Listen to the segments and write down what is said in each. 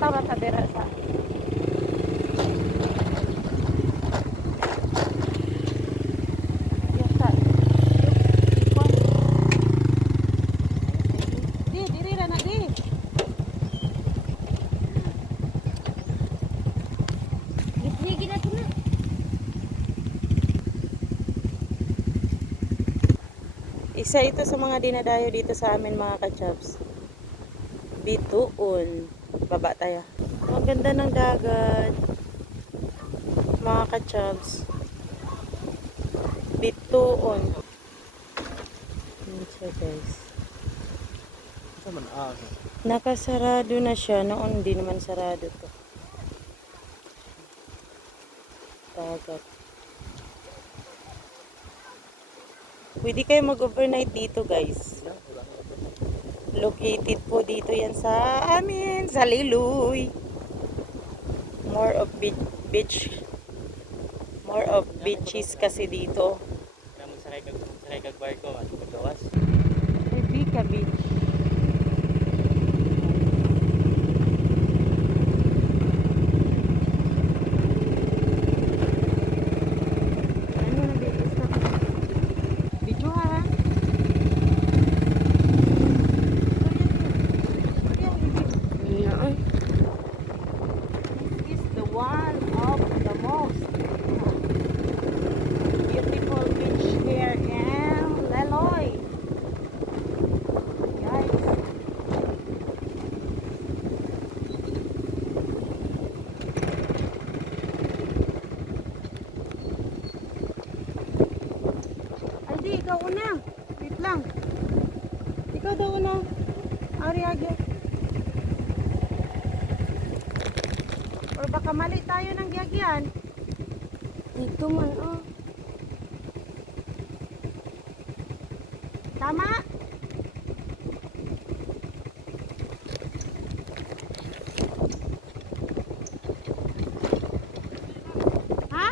tawa sa dera sa. Di, diri ra na di. Gitnigi na ito na. Isa ito sa mga dinadayo dito sa amin mga ka-chubs. Bituon. Baba tayo. Ang ganda ng dagat. Mga ka-chubs. Bituon. Yan siya guys. Nakasarado na siya. Noon hindi naman sarado to. Dagat. Pwede kayo mag-overnight dito guys. Located po dito yan sa amin, sa Liloy. More of beach. More of beaches kasi dito. Sakay kag barko at paggawas. Vika Beach. Ano na bilis na? Video ha? This is the one of the most beautiful beach here in Liloy. Guys. Aldi, ikaw una. Wait lang. Ikaw daw una. Ari agyo. Or baka mali tayo ng giyagyan. Dito man, oh. Tama? Ha?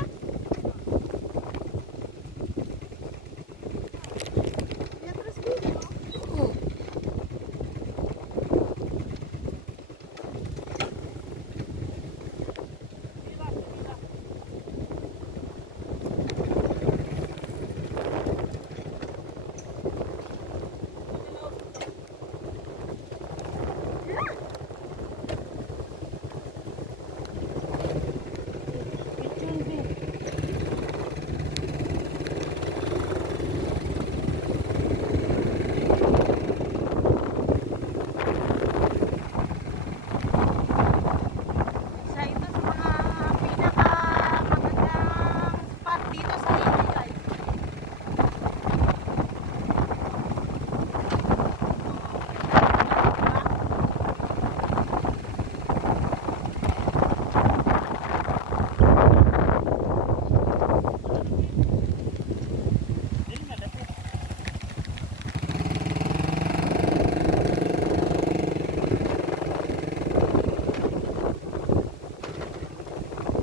Oh. Isa ito sa mga pinakamagandang spot dito sa Liloy guys.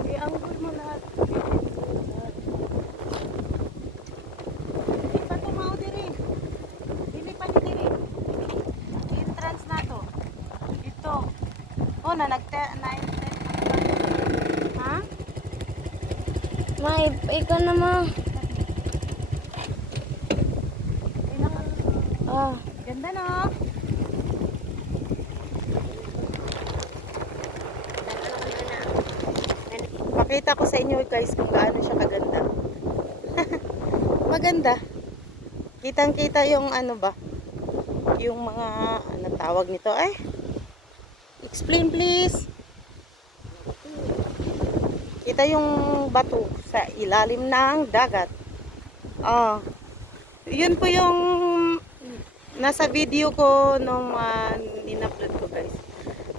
I-angle mo lahat. Dili pa tumao diri. Dili pa ni diri. Entrance na to. Dito. Oh, na ha? Ma, ikaw na ma. Ah, Ganda no? Pakita ko sa inyo guys kung gaano siya kaganda. Maganda. Kitang-kita yung ano ba? Yung mga ano tawag nito ay? Explain please. Kita yung bato sa ilalim ng dagat. Ah. Yun po yung nasa video ko nung in-upload ko guys.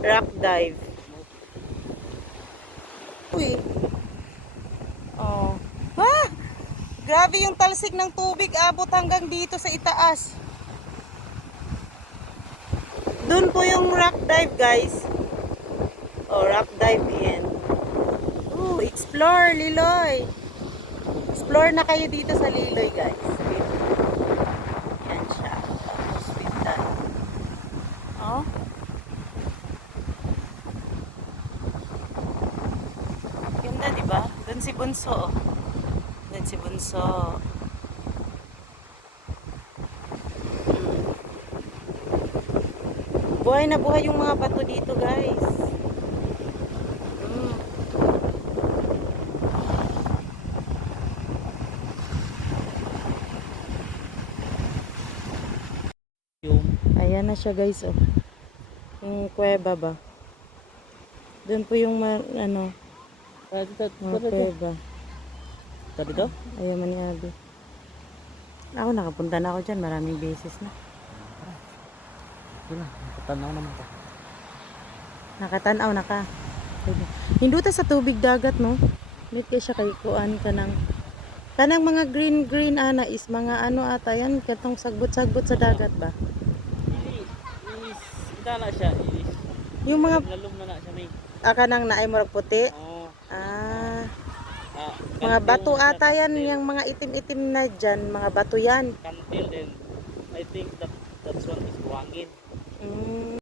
Rock dive. Uy. Oh. Ah! Grabe yung talsik ng tubig, abot hanggang dito sa itaas. Doon po yung rock dive, guys. Oh, rock dive yan. Oh, explore Liloy. Explore na kayo dito sa Liloy, guys. Yan siya. Tapos with that. Oh. ganda, di ba? Doon si Bunso. Oh. Doon si Bunso. Buhay na buhay yung mga bato dito, guys. Mm. Yung Ayan na siya, guys. Oh. Yung kuweba ba? Doon po yung ano, mga kuweba. dito? Ayaw man ni Abi. Ako nakapunta na ako dyan. Maraming beses na. Yun na, nakatanaw naman ka. Nakatanaw na ka. Hinduta sa tubig dagat, no? Meet kay siya kay kuan ka ng kanang mga green ana is mga ano ata yan. Katong sagbot-sagbot sa dagat ba? Itala siya. Yung mga Lalom na siya may. kanang naay murag puti. Oo. Ah, Ah, mga kantil bato na siya, ata yan. kantil. Yung mga itim-itim na dyan. Mga bato yan. Kantil, then I think that one is buwangin. Mm.